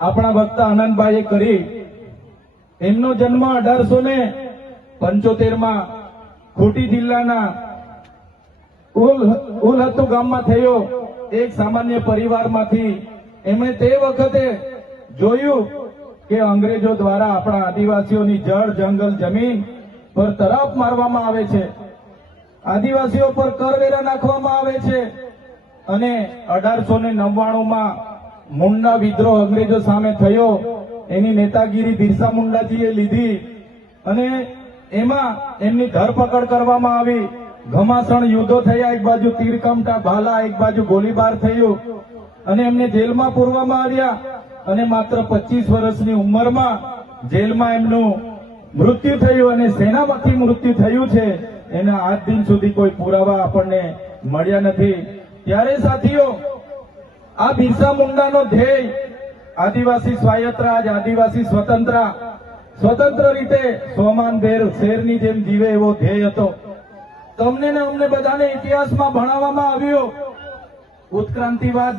આપણા વક્તા આનંદભાઈએ કરી. એમનો જન્મ 1875 ખૂંટી જિલ્લાના ઉલહતુ ગામમાં થયો. એક સામાન્ય પરિવારમાંથી એમણે તે વખતે જોયું કે અંગ્રેજો દ્વારા આપણા આદિવાસીઓની જળ જંગલ જમીન પર તરાપ મારવામાં આવે છે, આદિવાસીઓ પર કરવેરા નાખવામાં આવે છે. અને 1899 મુંડા વિદ્રોહ અંગ્રેજો સામે થયો. એની નેતાગીરી બિરસા મુંડાજીએ લીધી અને એમાં એમની ધરપકડ કરવામાં આવી. ઘમાસણ યુદ્ધો થયા, એક બાજુ તીરકમઠા ભાલા, એક બાજુ ગોળીબાર થયું અને એમને જેલમાં પૂરવામાં આવ્યા. અને માત્ર 25 વર્ષની ઉંમરમાં જેલમાં એમનું મૃત્યુ થયું અને સેનામાંથી મૃત્યુ થયું છે. એના આજ દિન સુધી કોઈ પુરાવા આપણને મળ્યા નથી. ત્યારે સાથીઓ, આ બિરસા મુંડાનો ધ્યેય આદિવાસી સ્વાયત્ત રાજ, આદિવાસી સ્વતંત્ર રીતે સ્વમાનભેર શેરની જેમ જીવે એવો ધ્યેય હતો. તમને ને અમને બધાને ઇતિહાસમાં ભણાવવામાં આવ્યો. ઉત્ક્રાંતિવાદ,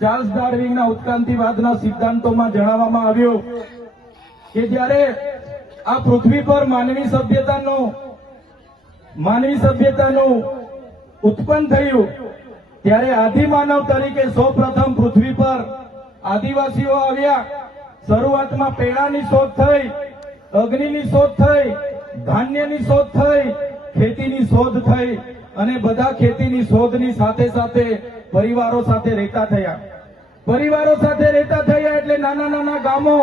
ચાર્લ્સ ડાર્વિનના ઉત્ક્રાંતિવાદના સિદ્ધાંતોમાં જણાવવામાં આવ્યું કે જ્યારે આ પૃથ્વી પર માનવી સભ્યતાનું ઉત્પન્ન થયું ત્યારે આદિમાનવ તરીકે સૌપ્રથમ પૃથ્વી પર આદિવાસીઓ આવ્યા. શરૂઆતમાં પેડાની શોધ થઈ, અગ્નિની શોધ થઈ, ધાન્યની શોધ થઈ, ખેતીની શોધ થઈ અને બધા ખેતીની શોધની સાથે સાથે પરિવારો સાથે રહેતા થયા. એટલે નાના નાના ગામો,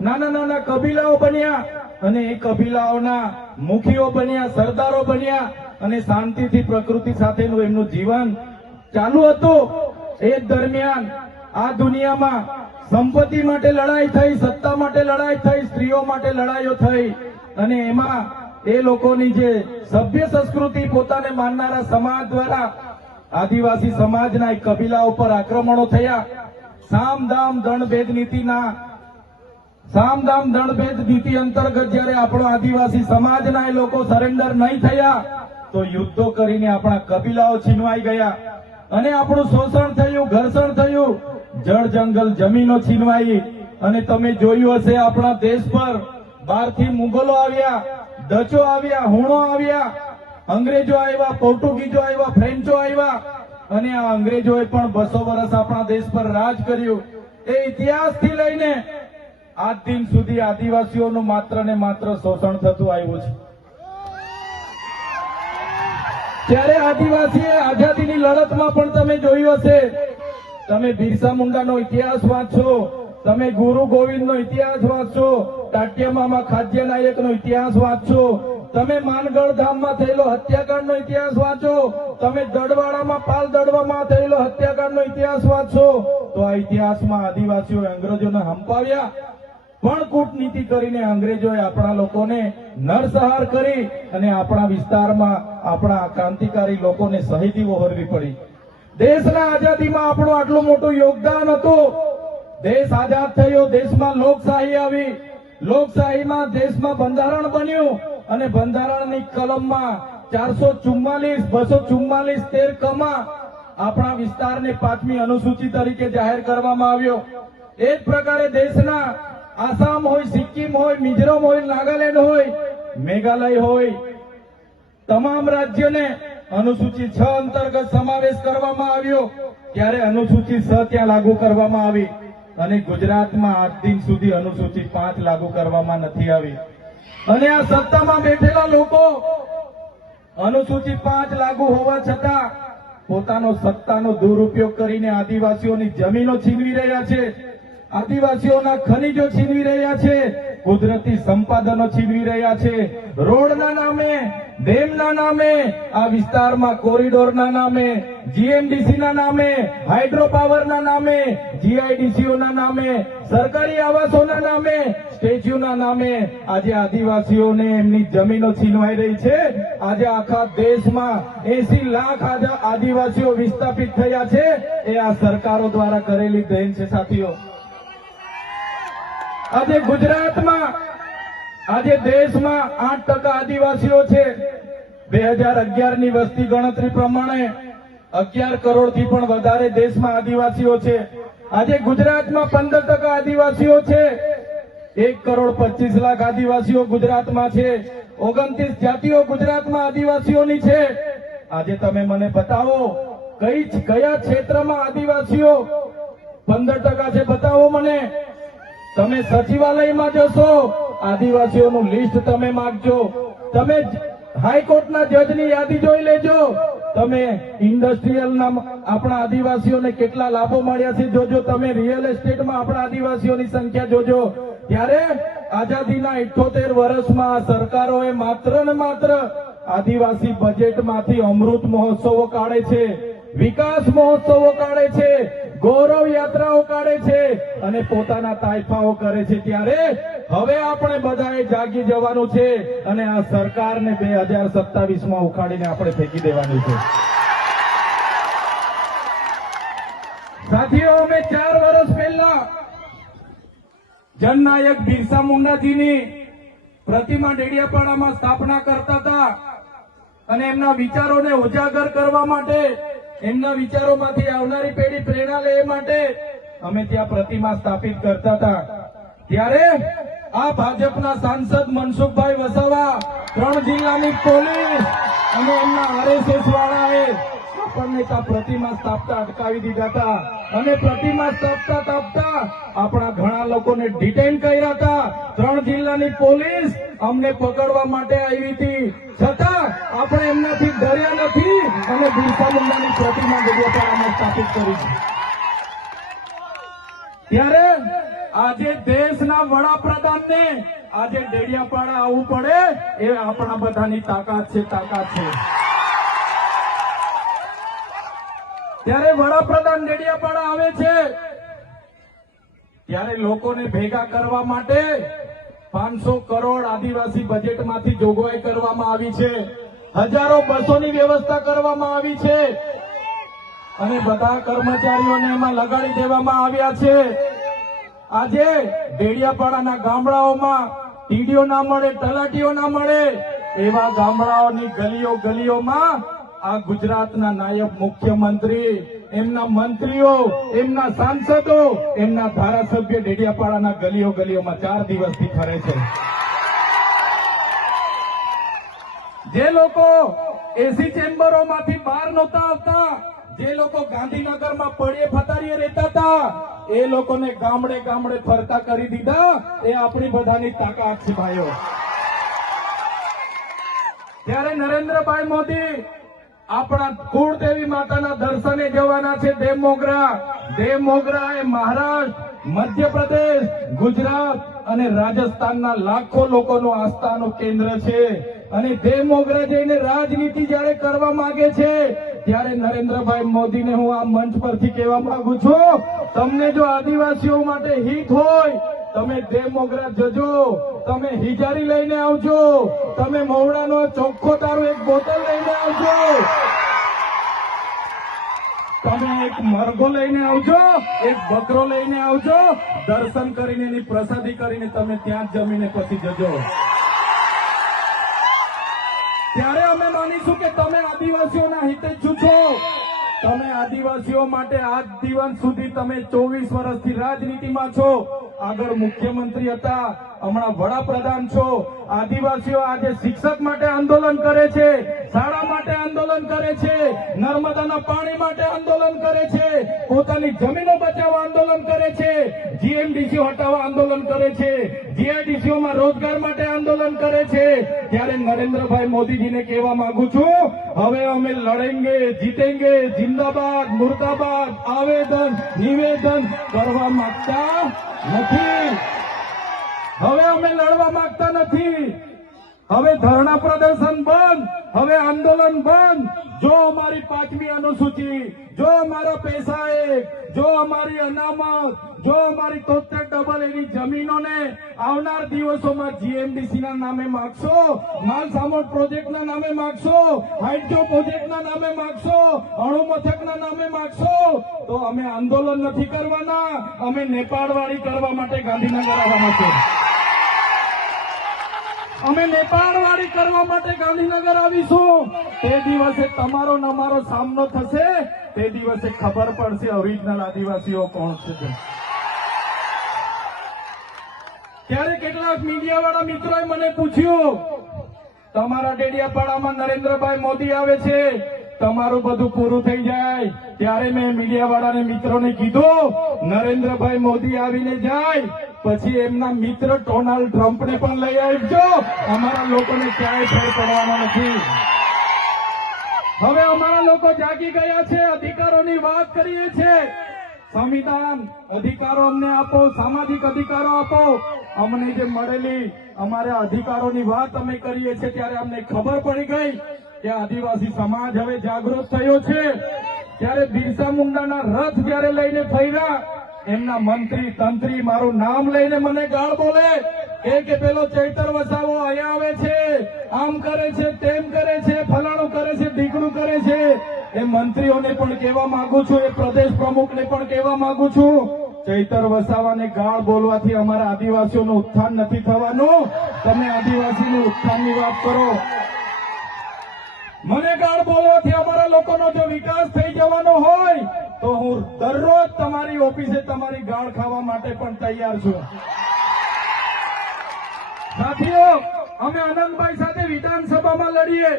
નાના નાના કબીલાઓ બન્યા અને એ કબીલાઓના મુખીઓ બન્યા, સરદારો બન્યા અને શાંતિથી પ્રકૃતિ સાથેનું એમનું જીવન ચાલુ હતું. એ દરમિયાન આ દુનિયામાં સંપત્તિ માટે લડાઈ થઈ, સત્તા માટે લડાઈ થઈ, સ્ત્રીઓ માટે લડાઈઓ થઈ અને એમાં એ લોકોની જે સભ્ય સંસ્કૃતિ પોતાને માનનારા સમાજ દ્વારા આદિવાસી સમાજના એક કબીલા ઉપર આક્રમણો થયા. સામદામ દંડભેદ નીતિ અંતર્ગત જ્યારે આપણો આદિવાસી સમાજના એ લોકો સરેન્ડર નહીં થયા તો યુદ્ધો કરીને આપણા કબીલાઓ છીનવાઈ ગયા અને આપણું શોષણ થયું, ઘર્ષણ થયું, જળ જંગલ જમીનો છીનવાઈ. અને તમે જોયું હશે આપણા દેશ પર બહારથી મુગલો આવ્યા, ડચો આવ્યા, હુણો આવ્યા, અંગ્રેજો આવ્યા, પોર્ટુગીઝો આવ્યા, ફ્રેન્ચો આવ્યા અને આ અંગ્રેજોએ પણ 200 વર્ષ આપણા દેશ પર રાજ કર્યું. એ ઇતિહાસથી લઈને આજ દિન સુધી આદિવાસીઓનું માત્ર ને માત્ર શોષણ થતું આવ્યું છે. ત્યારે આદિવાસીએ આઝાદીની લડતમાં પણ તમે જોયું હશે, તમે બિરસા મુંડાનો ઇતિહાસ વાંચશો, તમે ગુરુ ગોવિંદનો ઇતિહાસ વાંચશો, ટાટિયામામાં ખાદ્ય નાયકનો ઇતિહાસ વાંચશો, તમે માનગઢ ધામમાં થયેલો હત્યાકાંડનો ઇતિહાસ વાંચો, તમે દડવાડામાં પાલ દડવામાં થયેલો હત્યાકાંડનો ઇતિહાસ વાંચો, તો આ ઇતિહાસમાં આદિવાસીઓએ અંગ્રેજોને હંપાવ્યા પણ કૂટનીતિ કરીને અંગ્રેજોએ આપણા લોકોને નરસંહાર કરી અને આપણા વિસ્તારમાં આપણા ક્રાંતિકારી લોકોને શહીદી વહોરવી પડી. દેશના આઝાદીમાં આપણું આટલું મોટું યોગદાન હતું. દેશ આઝાદ થયો, દેશમાં લોકશાહી આવી, લોકશાહીમાં દેશમાં બંધારણ બન્યું અને બંધારણની કલમમાં 444, 244, 13 કમાં આપણા વિસ્તારને 5મી અનુસૂચિ તરીકે જાહેર કરવામાં આવ્યો. એ જ પ્રકારે દેશના આસામ હોય, સિક્કિમ હોય, મિઝોરમ હોય, નાગાલેન્ડ હોય, મેઘાલય હોય, તમામ રાજ્યોને અનુસૂચિ 6 અંતર્ગત સમાવેશ કરવામાં આવ્યો. ત્યારે અનુસૂચિ 6 ત્યાં લાગુ કરવામાં આવી અને ગુજરાતમાં આજ દિન સુધી અનુસૂચિ 5 લાગુ કરવામાં નથી આવી. અને આ સત્તામાં બેઠેલા લોકો અનુસૂચિ 5 લાગુ હોવા છતાં પોતાનો સત્તાનો દુરુપયોગ કરીને આદિવાસીઓની જમીનો છીનવી રહ્યા છે, આદિવાસીઓના ખનીજો છીનવી રહ્યા છે, કુદરતી સંપાદનો છીનવી રહ્યા છે. રોડના નામે, ડેમના નામે, આ વિસ્તારમાં કોરિડોરના નામે, જીએમડીસીના નામે, હાઇડ્રો પાવરના નામે, જીઆઈડીસીઓના નામે, સરકારી આવાસોના નામે, સ્ટેચ્યુના નામે આજે આદિવાસીઓને એમની જમીનો છીનવાઈ રહી છે. આજે આખા દેશમાં 80 લાખ આદિવાસીઓ વિસ્થાપિત થયા છે. એ આ સરકારો દ્વારા કરેલી દેન છે સાથીઓ. આજે ગુજરાતમાં, આજે દેશમાં 8% આદિવાસીઓ છે. 2011ની વસ્તી ગણતરી પ્રમાણે 11 કરોડથી પણ વધારે દેશમાં આદિવાસીઓ છે. આજે ગુજરાતમાં 15% આદિવાસીઓ છે. 1,25,00,000 આદિવાસીઓ ગુજરાતમાં છે. 29 જાતિઓ ગુજરાતમાં આદિવાસીઓની છે. આજે તમે મને બતાવો કયા ક્ષેત્રમાં આદિવાસીઓ 15% છે, બતાવો મને. તમે સચિવાલયમાં જશો, આદિવાસીઓનું લિસ્ટ તમે માંગજો. તમે હાઈકોર્ટના જજની યાદી જોઈ લેજો. તમે ઇન્ડસ્ટ્રીયલના આપણા આદિવાસીઓને કેટલા લાભો મળ્યા છે જોજો. તમે રિયલ એસ્ટેટમાં આપણા આદિવાસીઓની સંખ્યા જોજો. ત્યારે આઝાદીના 78 વર્ષમાં સરકારોએ માત્ર ને માત્ર આદિવાસી બજેટમાંથી અમૃત મહોત્સવો કાઢે છે, વિકાસ મહોત્સવો કાઢે છે, ગૌરવ યાત્રાઓ કાઢે છે અને પોતાના તાઇફાઓ કરે છે. ત્યારે હવે આપણે બધાએ જાગી જવાનું છે અને આ સરકારને 2027માં ઉખાડીને આપણે ફેંકી દેવાની છે. સાથીઓ, અમે 4 વર્ષ પહેલા જનનાયક બિરસા મુંડાજીની પ્રતિમા ડેડિયાપાડામાં સ્થાપના કરતા હતા અને એમના વિચારોને ઉજાગર કરવા માટે, એમના વિચારોમાંથી આવનારી પેઢી પ્રેરણા લે એ માટે અમે ત્યાં પ્રતિમા સ્થાપિત કરતા હતા. ત્યારે આ ભાજપના સાંસદ મનસુખભાઈ વસાવા, 3 જિલ્લાની પોલીસ અને એમના આરએસએસ વાળાએ આપણને ત્યાં પ્રતિમા સ્થાપતા અટકાવી દીધા હતા અને પ્રતિમા સ્થાપતા આપણા ઘણા લોકોને ડિટેન કર્યા હતા. 3 જિલ્લાની પોલીસ અમને પકડવા માટે આવી હતી, છતાં આપણે એમનાથી ડર્યા નથી અને બિરસા મુંડાની પ્રતિમા ડેડિયાપાડામાં સ્થાપિત કરી છે. ત્યારે આજે દેશના વડાપ્રધાનને આજે ડેડિયાપાડા આવવું પડે એ આપણા બધાની તાકાત છે. ત્યારે વડાપ્રધાન ડેડિયાપાડા આવે છે ત્યારે લોકોને ભેગા કરવા માટે 500 કરોડ આદિવાસી બજેટમાંથી જોગવાઈ કરવામાં આવી છે. હજારો બસોની વ્યવસ્થા કરવામાં આવી છે અને બધા કર્મચારીઓને એમાં લગાડી દેવામાં આવ્યા છે. આજે ડેડિયાપાડાના ગામડાઓમાં ટીડીઓ ના મળે, તલાટીઓ ના મળે એવા ગામડાઓની ગલીઓમાં આ ગુજરાતના નાયબ મુખ્યમંત્રી, એમના મંત્રીઓ, એમના સાંસદો, એમના ધારાસભ્ય ડેડિયાપાડાના ગલીઓમાં 4 દિવસથી ફરે છે. જે લોકો એસી ચેમ્બરોમાંથી બહાર નહોતા આવતા, જે લોકો ગાંધીનગરમાં પડે ફતારીએ રહેતા હતા, એ લોકોને ગામડે ફરતા કરી દીધા. એ આપણી બધાની તાકાત છે ભાઈઓ. ત્યારે નરેન્દ્રભાઈ મોદી આપણા કુળદેવી માતાના દર્શને જવાના છે. દેવ મોગરા એ મહારાષ્ટ્ર, મધ્યપ્રદેશ, ગુજરાત અને રાજસ્થાનના લાખો લોકોનું આસ્થાનું કેન્દ્ર છે અને દેવ મોગરા જઈને રાજનીતિ જયારે કરવા માંગે છે ત્યારે નરેન્દ્રભાઈ મોદીને હું આ મંચ પરથી કહેવા માંગુ છું, તમને જો આદિવાસીઓ માટે હિત હોય તમે દેવ મોગરા જજો, તમે હિજારી લઈને આવજો, તમે મવડાનો ચોખ્ખો તારો એક બોતલ લઈને આવજો, તમે એક મરઘો લઈને આવજો, એક બકરો લઈને આવજો. દર્શન કરીને એની પ્રસાદી કરીને તમે ત્યાં જ જમીને પછી જજો. ત્યારે અમે માનીશું કે તમે આદિવાસીઓના હિતેચ્છુ છો. તમે આદિવાસીઓ માટે આજ દિવસ સુધી તમે 24 વર્ષથી રાજનીતિમાં છો. આગળ મુખ્યમંત્રી હતા, હમણાં વડાપ્રધાન છો. આદિવાસીઓ આજે શિક્ષક માટે આંદોલન કરે છે, શાળા માટે આંદોલન કરે છે, નર્મદાના પાણી માટે આંદોલન કરે છે, પોતાની જમીનો બચાવવા આંદોલન કરે છે, જીએમડીસી હટાવવા આંદોલન કરે છે, જીઆઈડીસીઓમાં રોજગાર માટે આંદોલન કરે છે. ત્યારે નરેન્દ્રભાઈ મોદીજીને કહેવા માંગુ છું, હવે અમે લડેંગે, જીતેંગે, જિંદાબાદ, મુર્દાબાદ આવેદન નિવેદન કરવા માંગતા નથી. હવે અમે લડવા માંગતા નથી. હવે ધરણા પ્રદર્શન બંધ, હવે આંદોલન બંધ. જો અમારી 5મી અનુસૂચિ, જો અમારા પૈસા જો અમારી અનામત, જો અમારી 73 એની જમીનોને આવનાર દિવસોમાં જીએમડીસી ના નામે માગશો, માલસામોટ પ્રોજેક્ટના નામે માગશો, હાઇડ્રો પ્રોજેક્ટના નામે માગશો, અણુ મથકના નામે માગશો, તો અમે આંદોલન નથી કરવાના, અમે નેપાળવાળી કરવા માટે ગાંધીનગર આવવાના છે. અમે નેપાળવાળી કરવા માટે ગાંધીનગર આવીશું. તે દિવસે તમારો ને અમારો સામનો થશે. તે દિવસે ખબર પડશે ઓરિજિનલ આદિવાસીઓ કોણ છે. ત્યારે કેટલાક મીડિયાવાળા મિત્રોએ મને પૂછ્યું, તમારા ડેડિયાપાડામાં નરેન્દ્રભાઈ મોદી આવે છે, તમારું બધું પૂરું થઈ જાય. ત્યારે મેં મીડિયાવાળાને મિત્રોને કીધું, નરેન્દ્રભાઈ મોદી આવીને જાય પછી એમના મિત્ર ડોનાલ્ડ ટ્રમ્પને પણ લઈ આવજો. અમારા લોકોને ક્યાંય ફેર પડવાનો નથી. હવે અમારા લોકો જાગી ગયા છે, અધિકારોની વાત કરીએ છીએ. સંવિધાન અધિકારો અમને આપો, સામાજિક અધિકારો આપો. અમને જે મળેલી અમારા અધિકારોની વાત અમે કરીએ છીએ ત્યારે અમને ખબર પડી ગઈ કે આદિવાસી સમાજ હવે જાગૃત થયો છે. ત્યારે બિરસા મુંડાના રથ જયારે લઈને ફર્યા, એમના મંત્રી તંત્રી મારું નામ લઈને મને ગાળ બોલે કે પેલો ચૈતર વસાવો અહીંયા આવે છે, આમ કરે છે, તેમ કરે છે, ફલાણું કરે છે, ઢીકણું કરે છે. એ મંત્રીઓને પણ કહેવા માંગુ છું, એ પ્રદેશ પ્રમુખને પણ કહેવા માંગુ છું, ચૈતર વસાવાને ગાળ બોલવાથી અમારા આદિવાસીઓનું ઉત્થાન નથી થવાનું. તમે આદિવાસીનું ઉત્થાનની વાત કરો. મને ગાળ બોલવાથી અમારા લોકોનો જો વિકાસ થઈ જવાનો હોય તો હું દરરોજ તમારી ઓફિસે તમારી ગાળ ખાવા માટે પણ તૈયાર છું. સાથીઓ, અમે આનંદભાઈ સાથે વિધાનસભામાં લડીએ,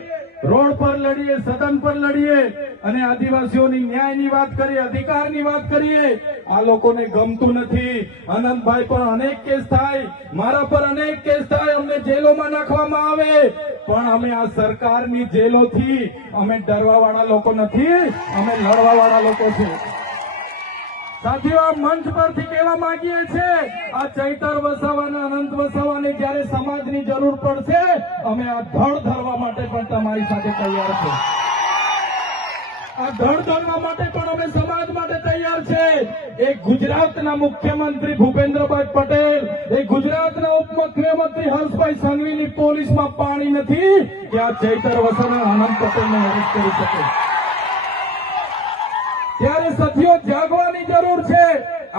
રોડ પર લડીએ, સદન પર લડીએ અને આદિવાસીઓની ન્યાયની વાત કરીએ, અધિકારની વાત કરીએ. આ લોકોને ગમતું નથી. આનંદભાઈ પર અનેક કેસ થાય, મારા પર અનેક કેસ થાય, અમને જેલોમાં નાખવામાં આવે, પણ અમે આ સરકારની જેલોથી અમે ડરવાવાળા લોકો નથી, અમે લડવાવાળા લોકો છે. સાથીઓ, આ મંચ પરથી કહેવા માંગીએ છીએ, આ ચૈતર વસાવાને, અનંત વસાવાને જયારે સમાજની જરૂર પડશે અમે આ ધડ ધરવા માટે પણ તમારી સાથે તૈયાર છે. આ ધડ ધરવા માટે પણ અમે સમાજ માટે તૈયાર છે. એક ગુજરાતના મુખ્યમંત્રી ભૂપેન્દ્રભાઈ પટેલ, એક ગુજરાતના ઉપમુખ્યમંત્રી હર્ષભાઈ સંઘવીની પોલીસમાં પાણી નથી કે આ ચૈતર વસાવા અનંત પટેલને અરેસ્ટ કરી શકે. ત્યારે સાથીઓ, જાગવાની જરૂર છે.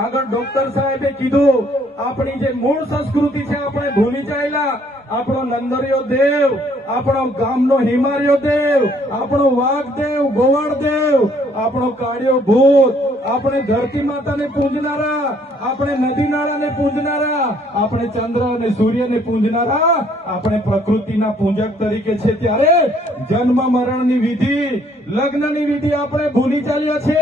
આગળ ડોક્ટર સાહેબે કીધું, આપણી જે મૂળ સંસ્કૃતિ છે આપણે ભૂલી જાયેલા. આપણો નંદરિયો દેવ, આપણો ગામનો હિમારિયો દેવ, આપણો વાઘદેવ, ગોવાળદેવ, આપણો કાળિયો ભૂત, આપણે ધરતી માતાને પૂજનારા, આપણે નદી નાળાને પૂજનારા, આપણે ચંદ્ર અને સૂર્યને પૂજનારા, આપણે પ્રકૃતિના પૂજક તરીકે છે. ત્યારે જન્મ મરણની વિધિ, લગ્નની વિધિ આપણે ભૂલી ચાલ્યા છે.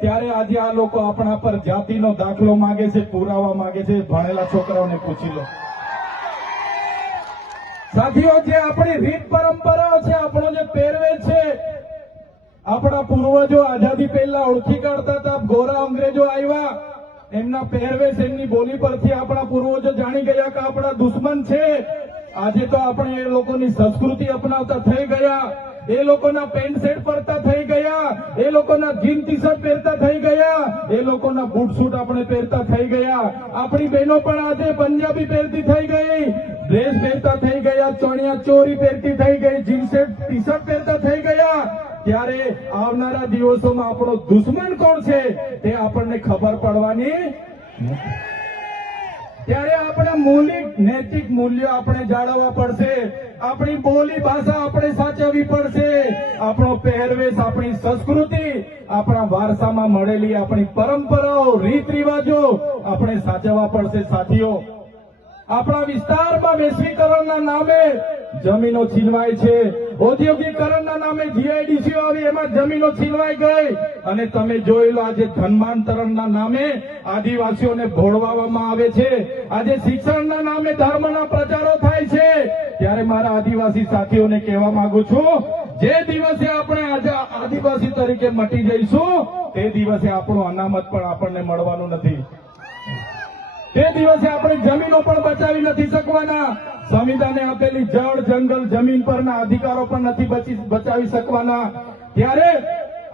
ત્યારે આજે આ લોકો આપણા પર જાતિનો દાખલો માંગે છે, પુરાવા માંગે છે. ભણેલા છોકરાઓને પૂછી લો. સાથીઓ, જે આપણી રીત પરંપરાઓ છે, આપણો જે પહેરવેશ છે, આપણા પૂર્વજો આઝાદી પહેલા ઓળખી કાઢતા હતા. ગોરા અંગ્રેજો આવ્યા, એમના પહેરવેશ, એમની બોલી પરથી આપણા પૂર્વજો જાણી ગયા કે આપણા દુશ્મન છે. આજે તો આપણે એ લોકોની સંસ્કૃતિ અપનાવતા થઈ ગયા, એ લોકોના પેન્ટ શર્ટ પહેરતા થઈ ગયા, એ લોકોના જીન ટી શર્ટ પહેરતા થઈ ગયા, એ લોકોના બૂટ સૂટ આપણે પહેરતા થઈ ગયા. આપણી બહેનો પણ આજે પંજાબી પહેરતી થઈ ગઈ, ડ્રેસ પહેરતા થઈ ગયા, ચણિયા ચોરી પહેરતી થઈ ગઈ, જીન્સ ટી શર્ટ પહેરતા થઈ ગયા. ત્યારે આવનારા દિવસોમાં આપણો દુશ્મન કોણ છે તે આપણને ખબર પડવાની. ત્યારે આપણે મૌલિક નૈતિક મૂલ્યો આપણે જાળવવા પડશે. આપણી બોલી ભાષા આપણે સાચવવી પડશે. આપણો પહેરવેશ, આપણી સંસ્કૃતિ, આપણા વારસામાં મળેલી આપણી પરંપરાઓ, રીત રિવાજો આપણે સાચવવા પડશે. સાથીઓ, આપણા વિસ્તારમાં વૈશ્વિકરણના નામે જમીનો છીનવાય છે, ઔદ્યોગિકરણના નામે જીઆઈડીસીઓ આવી, એમાં જમીનો છીનવાઈ ગઈ. અને તમે જોઈ લો, આજે ધર્માંતરણના નામે આદિવાસીઓને ભોળવામાં આવે છે. આજે શિક્ષણના નામે ધર્મના પ્રચારો થાય છે. ત્યારે મારા આદિવાસી સાથીઓને કહેવા માંગુ છું, જે દિવસે આપણે આજે આદિવાસી તરીકે મટી જઈશું તે દિવસે આપણું અનામત પણ આપણને મળવાનું નથી. તે દિવસે આપણે જમીનો પણ બચાવી નથી શકવાના. સંવિધાને આપેલી જળ, જંગલ, જમીન પરના અધિકારો પણ નથી બચાવી શકવાના. ત્યારે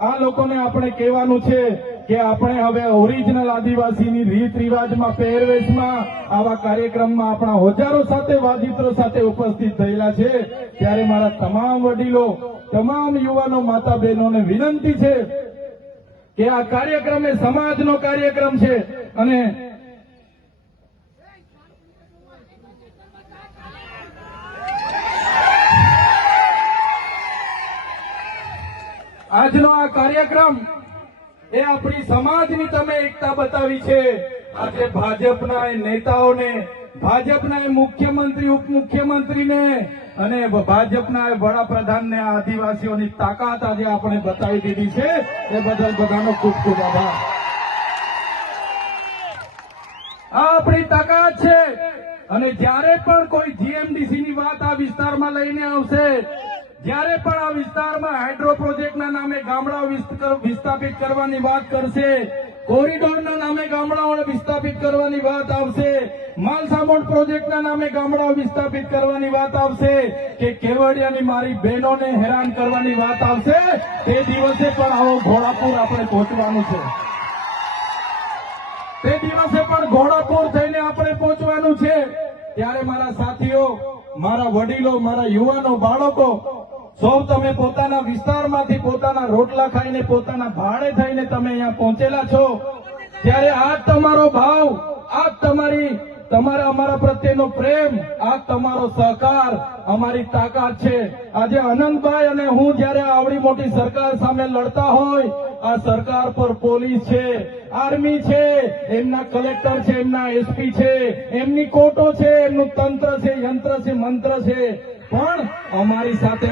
આ લોકોને આપણે કહેવાનું છે કે આપણે હવે ઓરિજિનલ આદિવાસીની રીત રિવાજમાં, પહેરવેશમાં, આવા કાર્યક્રમમાં આપણા હોદ્દારો સાથે, વાજિત્રો સાથે ઉપસ્થિત થયેલા છે. ત્યારે મારા તમામ વડીલો, તમામ યુવાનો, માતા બહેનોને વિનંતી છે કે આ કાર્યક્રમ એ સમાજનો કાર્યક્રમ છે અને કાર્યક્રમ એ આપણી સમાજની તમે એકતા બતાવી છે. આજે ભાજપના એ નેતાઓને, ભાજપના એ મુખ્યમંત્રી, ઉપમુખ્યમંત્રીને અને ભાજપના એ વડાપ્રધાનને આ આદિવાસીઓની તાકાત આજે આપણે બતાવી દીધી છે. એ બદલ બધાનો ખૂબ ખૂબ આભાર. આ આપણી તાકાત છે. અને જ્યારે પણ કોઈ જીએમડીસી ની વાત આ વિસ્તારમાં લઈને આવશે, જ્યારે પણ આ વિસ્તારમાં હાઇડ્રો પ્રોજેક્ટના નામે ગામડાઓ વિસ્થાપિત કરવાની વાત કરશે, કોરિડોરના નામે ગામડાઓને વિસ્થાપિત કરવાની વાત આવશે, માલસામોડ પ્રોજેક્ટના નામે ગામડાઓ વિસ્થાપિત કરવાની વાત આવશે, કે કેવડિયાની મારી બહેનોને હેરાન કરવાની વાત આવશે, તે દિવસે પણ આવો ઘોડાપુર આપણે પહોંચવાનું છે. તે દિવસે પણ ઘોડાપુર થઈને આપણે પહોંચવાનું છે. ત્યારે મારા સાથીઓ, મારા વડીલો, મારા યુવાનો, બાળકો, સૌ તમે પોતાના વિસ્તારમાંથી પોતાના રોટલા ખાઈને, પોતાના ભાડે થઈને તમે અહીંયા પહોંચેલા છો. ત્યારે આ તમારો ભાવ, આ તમારા અમારા પ્રત્યેનો પ્રેમ, આ તમારો સહકાર અમારી તાકાત છે. આજે અનંતભાઈ અને હું જ્યારે આવડી મોટી સરકાર સામે લડતા હોય, આ સરકાર પર પોલીસ છે, આર્મી છે, એમના કલેક્ટર છે, એમના એસપી છે, એમની કોર્ટો છે, એમનું તંત્ર છે, યંત્ર છે, મંત્ર છે, પણ અમારી સાથે